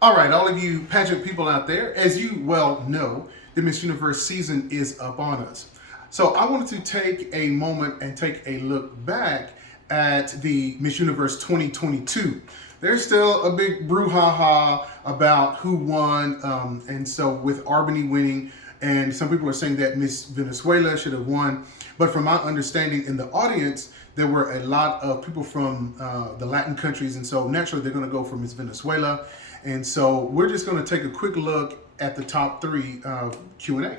All right, all of you pageant people out there, as you well know, the Miss Universe season is upon us. So I wanted to take a moment and take a look back at the Miss Universe 2022. There's still a big brouhaha about who won, and so with Albany winning, and some people are saying that Miss Venezuela should have won. But from my understanding in the audience, there were a lot of people from the Latin countries, and so naturally they're going to go for Miss Venezuela. And so we're just going to take a quick look at the top three Q&A.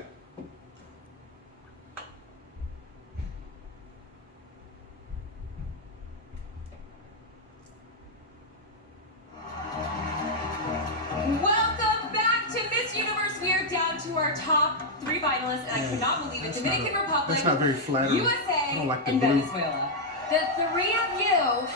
Welcome back to Miss Universe. We are down to our top three finalists, and I cannot believe it. Dominican Republic, That's not very flattering. USA, I don't like the and blue. Venezuela. The three of you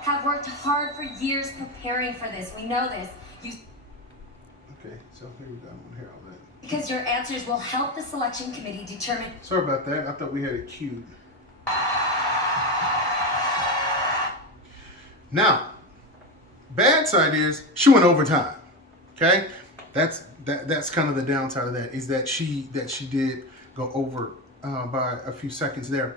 have worked hard for years preparing for this. We know this. Okay, so here we go. I want to hear all that. Because your answers will help the selection committee determine. Sorry about that. I thought we had it queued. Now, bad side is she went overtime. Okay, that's kind of the downside of that, is that she did go over by a few seconds there.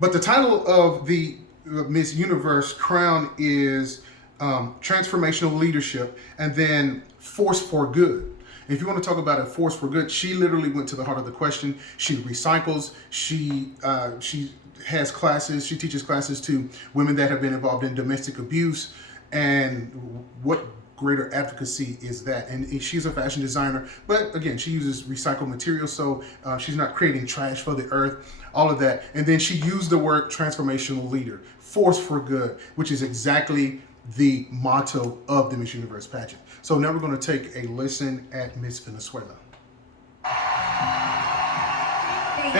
But the title of the Miss Universe crown is Transformational Leadership, and then Force for Good. If you want to talk about a force for good, she literally went to the heart of the question. She recycles. She has classes. She teaches classes to women that have been involved in domestic abuse. And what greater advocacy is that? And she's a fashion designer, but again, she uses recycled materials, so she's not creating trash for the earth, all of that. And then she used the word transformational leader, force for good, which is exactly the motto of the Miss Universe pageant. So now we're going to take a listen at Miss Venezuela. And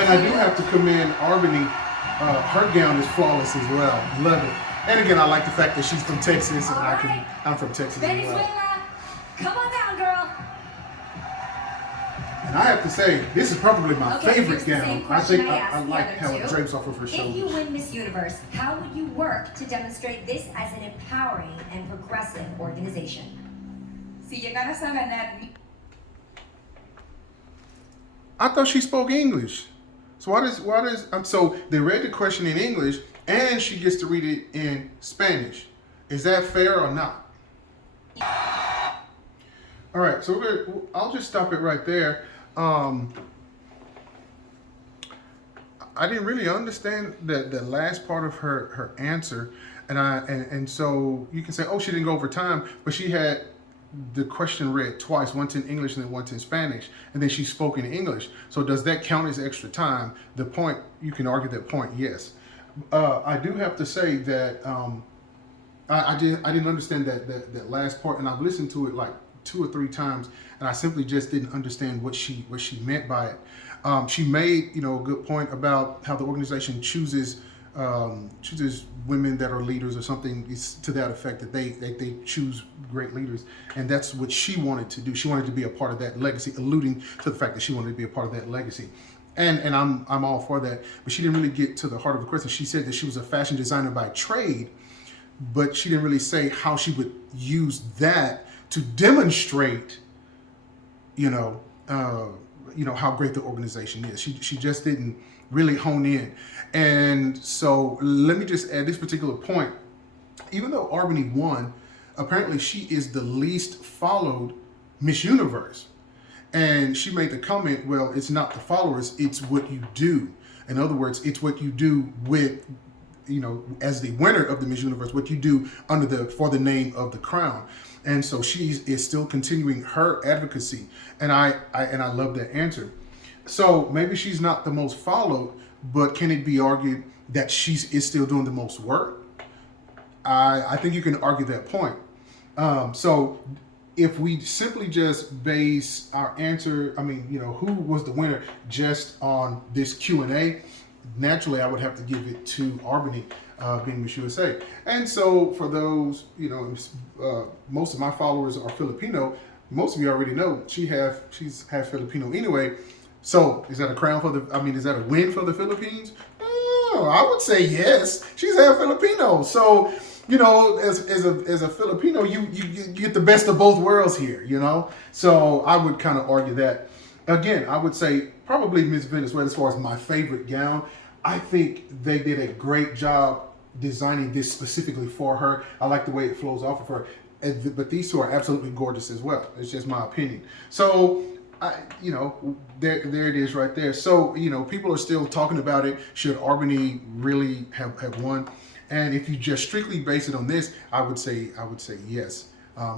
I do have to commend Albany. Her gown is flawless as well. Love it. And again, I like the fact that she's from Texas, and I'm from Texas as well. Venezuela, come on down, girl. And I have to say, this is probably my favorite gown. I think I asked the like other how it two. drapes off of her If you shoulders. win Miss Universe, how would you work to demonstrate this as an empowering and progressive organization? Si llegaras a ganar, I thought she spoke English. So so they read the question in English, and she gets to read it in Spanish. Is that fair or not? All right, so I'll just stop it right there. I didn't really understand the last part of her answer, and so you can say, oh, she didn't go over time, but she had the question read twice, once in English and then once in Spanish, and then she spoke in English. So does that count as extra time? The point, you can argue that point, yes. I do have to say that I didn't understand that last part, and I've listened to it like 2 or 3 times, and I simply just didn't understand what she meant by it. She made a good point about how the organization chooses women that are leaders or something to that effect, that they choose great leaders, and that's what she wanted to do. She wanted to be a part of that legacy, alluding to the fact that she wanted to be a part of that legacy. And I'm all for that, but she didn't really get to the heart of the question. She said that she was a fashion designer by trade, but she didn't really say how she would use that to demonstrate, how great the organization is. She just didn't really hone in. And so let me just add this particular point. Even though Albany won, apparently she is the least followed Miss Universe. And she made the comment, well, it's not the followers, it's what you do. In other words, it's what you do with, as the winner of the Miss Universe, what you do for the name of the crown. And so she is still continuing her advocacy. And I love that answer. So maybe she's not the most followed, but can it be argued that she is still doing the most work? I think you can argue that point. So if we simply just base our answer, who was the winner, just on this Q&A, naturally I would have to give it to Albany, being Miss USA. And so for those, most of my followers are Filipino. Most of you already know she's half Filipino anyway. So is that a crown is that a win for the Philippines? Oh, I would say yes. She's half Filipino. So you know, as a Filipino, you get the best of both worlds here, you know. So I would kind of argue that. Again, I would say probably Miss Venezuela as far as my favorite gown. I think they did a great job designing this specifically for her. I like the way it flows off of her. But these two are absolutely gorgeous as well. It's just my opinion. So, you know, there it is right there. So, you know, people are still talking about it. Should Arbany really have won? And if you just strictly base it on this, I would say yes.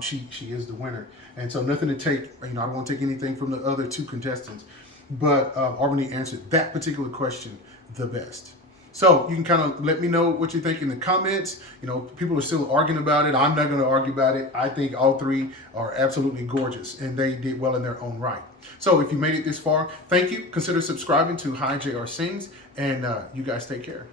She is the winner. And so nothing to take, you know, I don't want to take anything from the other two contestants. But Arbany answered that particular question the best. So you can kind of let me know what you think in the comments. You know, people are still arguing about it. I'm not going to argue about it. I think all three are absolutely gorgeous, and they did well in their own right. So if you made it this far, thank you. Consider subscribing to Hi JR Sings, and you guys take care.